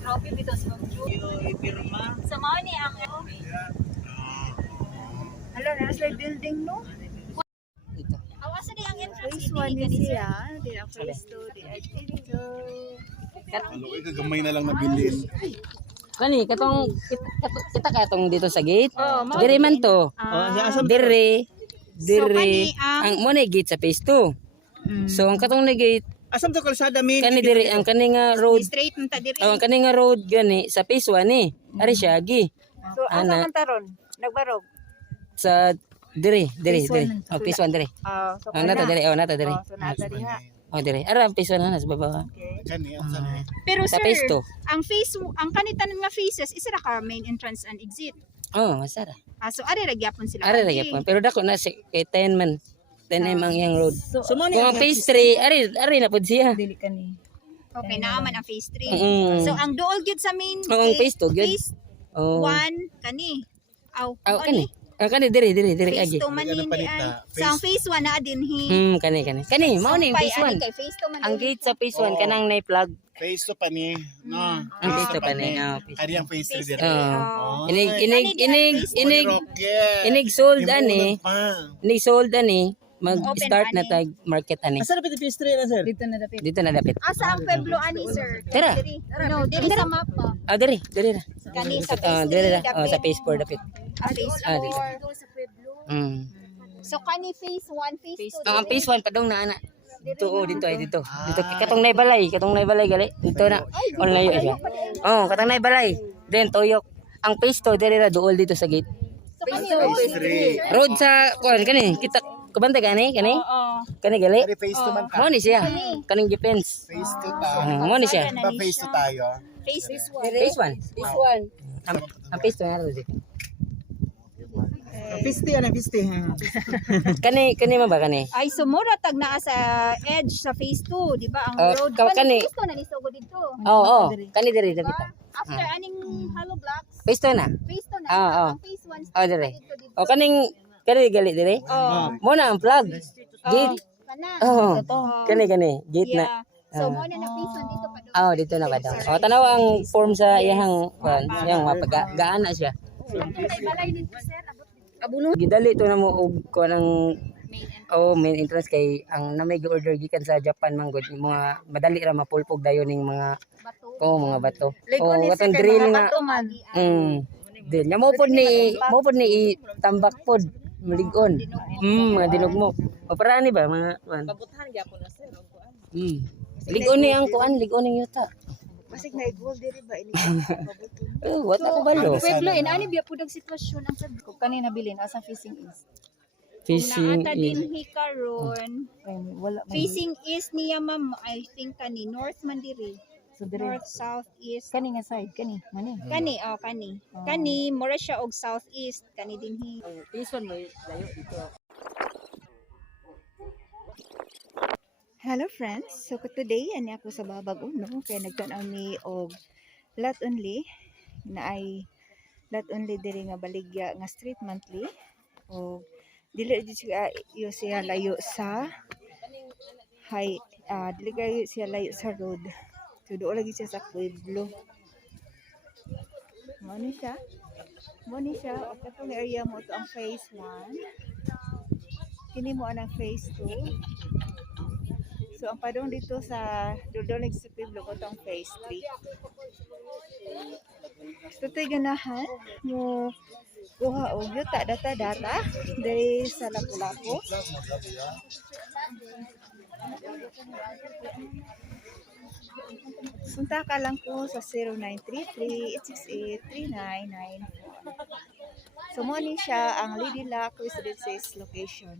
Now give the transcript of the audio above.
Grabe bitos mo. Sa mao ni ang Hello, nasa building no? awas di ang entrance Phase 1 ni siya. Di ang phase 2. Di ang dito. Aloy ka gamay na lang nabilin. Kani katong kita katong dito sa gate. Oh, Dire man to. Dire. So, Dire. kani, Ang mo na gate sa phase 2. So ang katong na gate Asam to kalsada mi? kani dire ang kani nga road. straight man ta diri. Ang kani nga road gani sa phase 1 ni. Ari siya gi. So, asa Ana. man taron? Nagbarog? Sa dire. Phase one. Oh, phase 1 dire. So, Oh, nata dire. Oh, nata dire. So, nasa diha. Oh, dire. Ara ang phase 1 na sa baba. Okay. Kani ang sana. Pero Sa sir, phase 2. ang kanitan nga phases isa ra ka main entrance and exit. Oh, masara. So ari ra gyapon sila. Ari ra gyapon. Pero dako na si kay 10 man. 10 ang iyang road. So mo Kung ang phase 3, ari na pud siya. Dili ka ni. Okay, naaman ang phase 3. Mm. So ang duol gyud sa main Oh, ang phase 2 gyud. phase Oh. 1 kani. Aw, Kani. Kani dire phase agi. 2 man Kani ni panita. So ang phase 1 na din hi. Kani. Mao ni phase 1. Kay phase 2 man. Ang gate sa phase 1 kanang nay plug. Face to pa ni. No. Ang phase 2 pa ni. Kani ang face 3 dire. Oh. Oh. Inig sold ani. Inig sold ani. Mag-start Open na tag market ani. Asa dapat phase 3 na sir? Dito na dapit. Dito na dapit. Asa ang Pueblo ani sir? Tara. No, diri sa map pa. Dire na. Kani sa phase 3 Dire na. Oh, sa phase 4 dapit. Phase Dito. 4 sa Pueblo. So kani phase 1, phase 2. Ang phase 1 padong na ana. Dito dito ay dito. Dito katong nay balay gali. Dito na. Online siya. Oh, katong nay balay. Then toyok. Ang phase 2 dire na duol dito sa gate. So kani Road sa kuan kani kita kabantay kani. Oo. Kani gali. Kani face to man ta. Mo ni siya. Kaning defense. Face to ta. Mo ni siya. Ba face to tayo? Phase 1. Phase 1. This one. Ang phase 2 na ro dito. Phase 3 ana phase 3. Kani man ba kani? Ay sumura tag naa sa edge sa phase 2, di ba? Ang road kani. gusto na nisogo dito. Oo. Kani dire dapit. After aning hollow blocks, Phase 2 na. phase 2 na. Oo. Ang phase 1 Oh dire. O kaning gali dire. Oh. Mo na ang plug. Gate. Kana. Oh. Kani gate na. Yeah. So mo na phase 1 dito pa daw. Oh, dito na ba daw? O tanaw ang form sa iyang yang mapagaan na siya. Balay dito sir. Abuno gidali to na mo og kuanang main entrance kay ang namay gi-order gikan sa Japan man gud mga madali ra mapulpog dayon ning mga mga bato. Oh, katong drill nga. Drill. Nya mo pod ni tambak pod maligon. Mga dinog mo. O para ni ba mga Pabuthan gyapon na sir. ligon ni ang kuan, ligon ning yuta. Basig na gold diri ba ini? What ako balo? Pueblo inani biya pud ang sitwasyon ang sabi ko. Kanina bilin asa facing east. Fishing Naata is din hikaron. Wala man. Facing east niya ma'am, I think kani north man diri. So dire. North, south, east. Kani nga side kani. Mani. Kani. Kani mura siya og southeast, kani dinhi. Phase 1 mo layo dito. Hello friends, so today ani ako sa Babag Uno kaya nagtan-aw mi og lot only na ay lot only diri nga baligya nga street monthly o dili di siya layo sa dili kayo siya layo sa road. So doon lagi siya sa Pueblo. Mo ni siya o katong area mo to ang phase 1. Kini mo ang phase 2. So, ang padong dito sa Dodolig sa Pueblo ko itong phase 3. So, ito'y ganahan mo kuha o yuta data dari sa Lapu-Lapu. Punta ka lang po sa 0933-868-3994. So, mo ni siya ang Lady Luck Residences location.